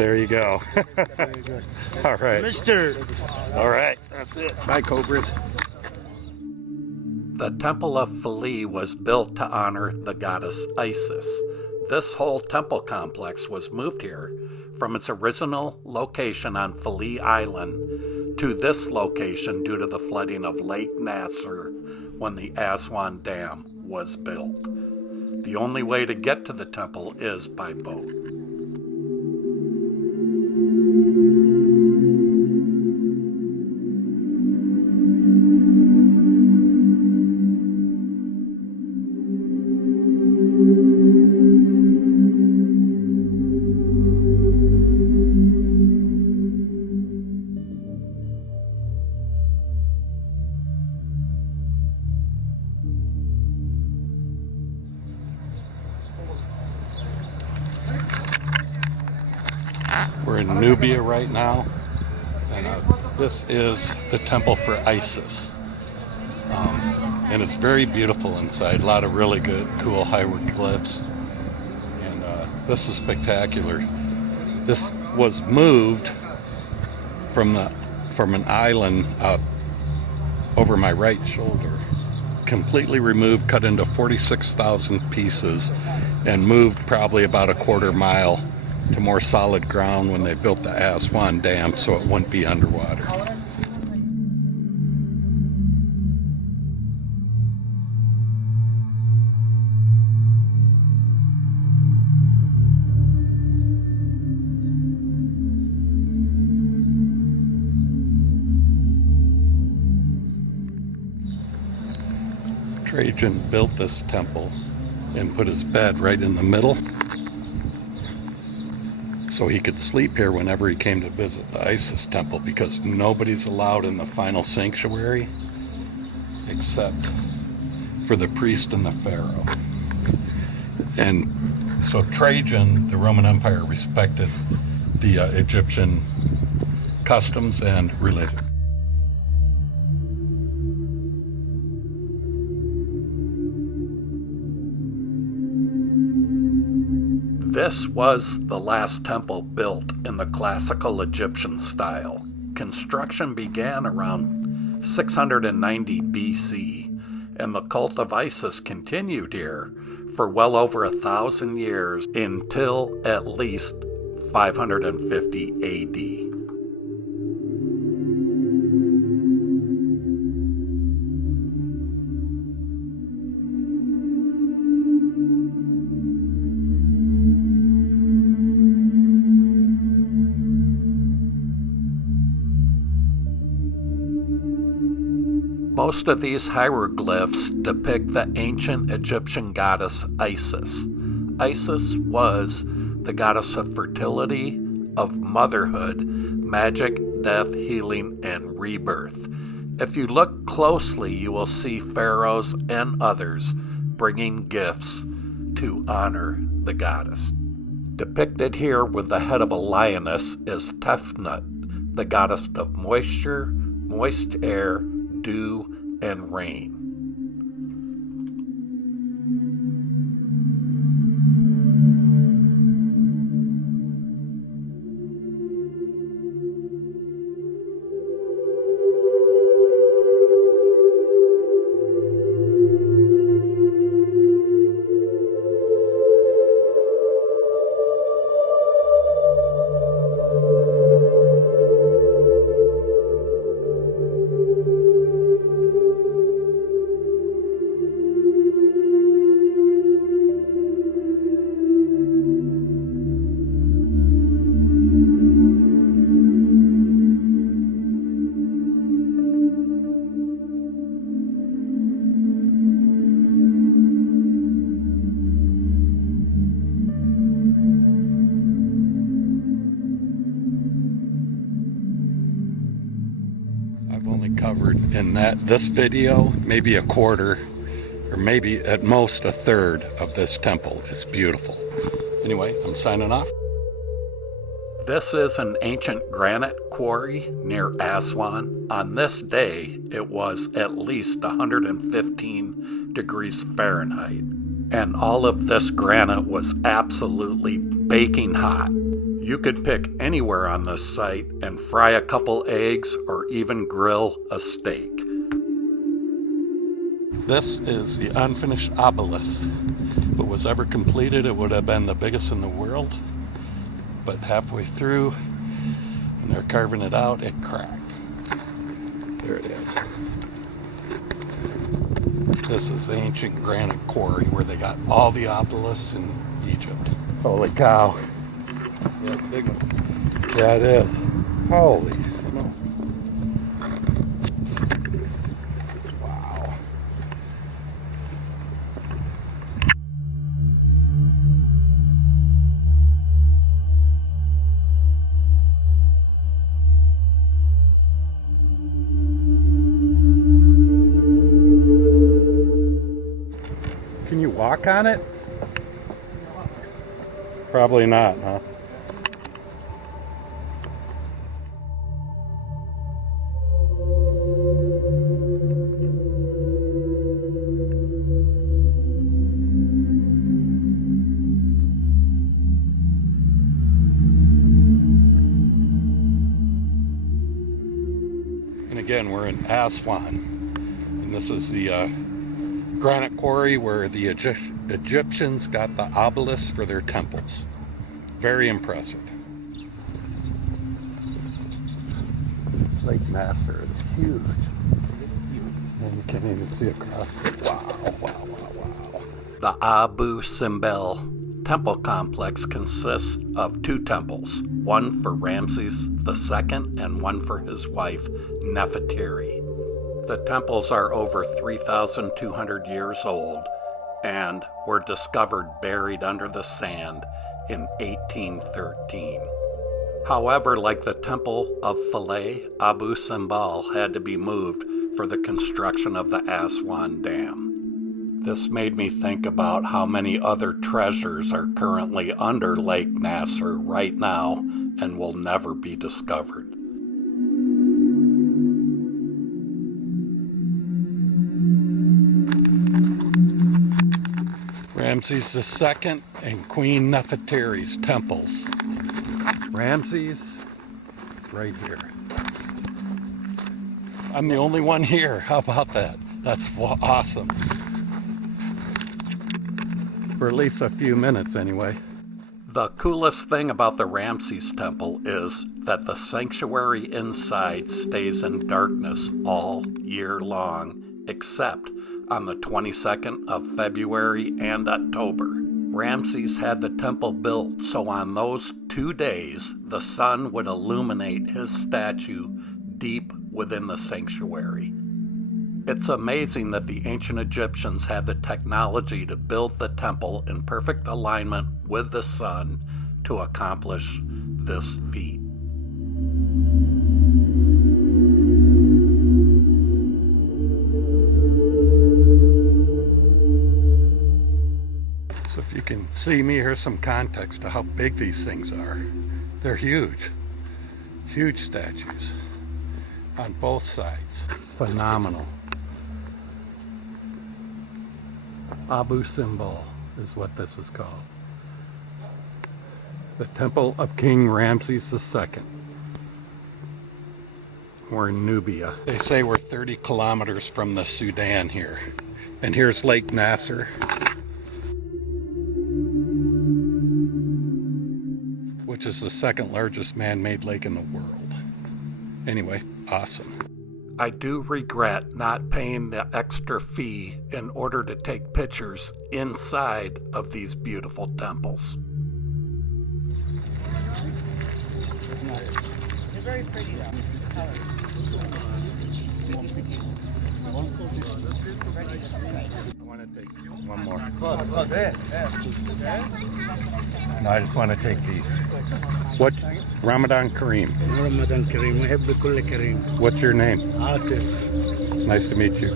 There you go. All right. Mister. All right. That's it. Bye, Cobras. The Temple of Philae was built to honor the goddess Isis. This whole temple complex was moved here from its original location on Philae Island to this location due to the flooding of Lake Nasser when the Aswan Dam was built. The only way to get to the temple is by boat. We're in Nubia right now, and this is the temple for Isis. And it's very beautiful inside. A lot of really good, cool hieroglyphs. And this is spectacular. This was moved from an island over my right shoulder. Completely removed, cut into 46,000 pieces, and moved probably about a quarter mile to more solid ground when they built the Aswan Dam so it wouldn't be underwater. Trajan built this temple and put his bed right in the middle so he could sleep here whenever he came to visit the Isis temple, because nobody's allowed in the final sanctuary except for the priest and the pharaoh. And so Trajan, the Roman Empire, respected the Egyptian customs and religion. This was the last temple built in the classical Egyptian style. Construction began around 690 BC, and the cult of Isis continued here for well over 1,000 years until at least 550 AD. Most of these hieroglyphs depict the ancient Egyptian goddess Isis. Isis was the goddess of fertility, of motherhood, magic, death, healing, and rebirth. If you look closely, you will see pharaohs and others bringing gifts to honor the goddess. Depicted here with the head of a lioness is Tefnut, the goddess of moisture, moist air, dew, and rain. Covered in this video, maybe a quarter, or maybe at most a third of this temple. It's beautiful. Anyway, I'm signing off. This is an ancient granite quarry near Aswan. On this day, it was at least 115 degrees Fahrenheit, and all of this granite was absolutely baking hot. You could pick anywhere on this site and fry a couple eggs or even grill a steak. This is the unfinished obelisk. If it was ever completed, it would have been the biggest in the world. But halfway through, when they're carving it out, it cracked. There it is. This is the ancient granite quarry where they got all the obelisks in Egypt. Holy cow. Yeah, it's a big one. Yeah, it is. Holy smoke. Wow. Can you walk on it? Probably not, huh? And again, we're in Aswan, and this is the granite quarry where the Egyptians got the obelisks for their temples. Very impressive. Lake Nasser is huge, and you can't even see across it. Wow, wow, wow, wow. The Abu Simbel temple complex consists of two temples, one for Ramses II and one for his wife Nefertari. The temples are over 3,200 years old and were discovered buried under the sand in 1813. However, like the temple of Philae, Abu Simbel had to be moved for the construction of the Aswan Dam. This made me think about how many other treasures are currently under Lake Nasser right now and will never be discovered. Ramses II and Queen Nefertari's temples. Ramses is right here. I'm the only one here. How about that? That's awesome. For at least a few minutes anyway. The coolest thing about the Ramses temple is that the sanctuary inside stays in darkness all year long, except on the 22nd of February and October. Ramses had the temple built so on those 2 days the sun would illuminate his statue deep within the sanctuary. It's amazing that the ancient Egyptians had the technology to build the temple in perfect alignment with the sun to accomplish this feat. So if you can see me, here's some context to how big these things are. They're huge. Huge statues on both sides. Phenomenal. Abu Simbel is what this is called. The Temple of King Ramses II. We're in Nubia. They say we're 30 kilometers from the Sudan here. And here's Lake Nasser. Which is the second largest man-made lake in the world. Anyway, awesome. I do regret not paying the extra fee in order to take pictures inside of these beautiful temples. They're very pretty though. I want to take one more. No, I just want to take these. What? Ramadan Kareem. Ramadan Kareem. We have Bikul Kareem. What's your name? Atif. Nice to meet you.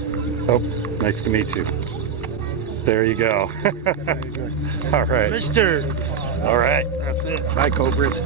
Oh, nice to meet you. There you go. All right. Mister. All right. That's it. Bye, Cobras.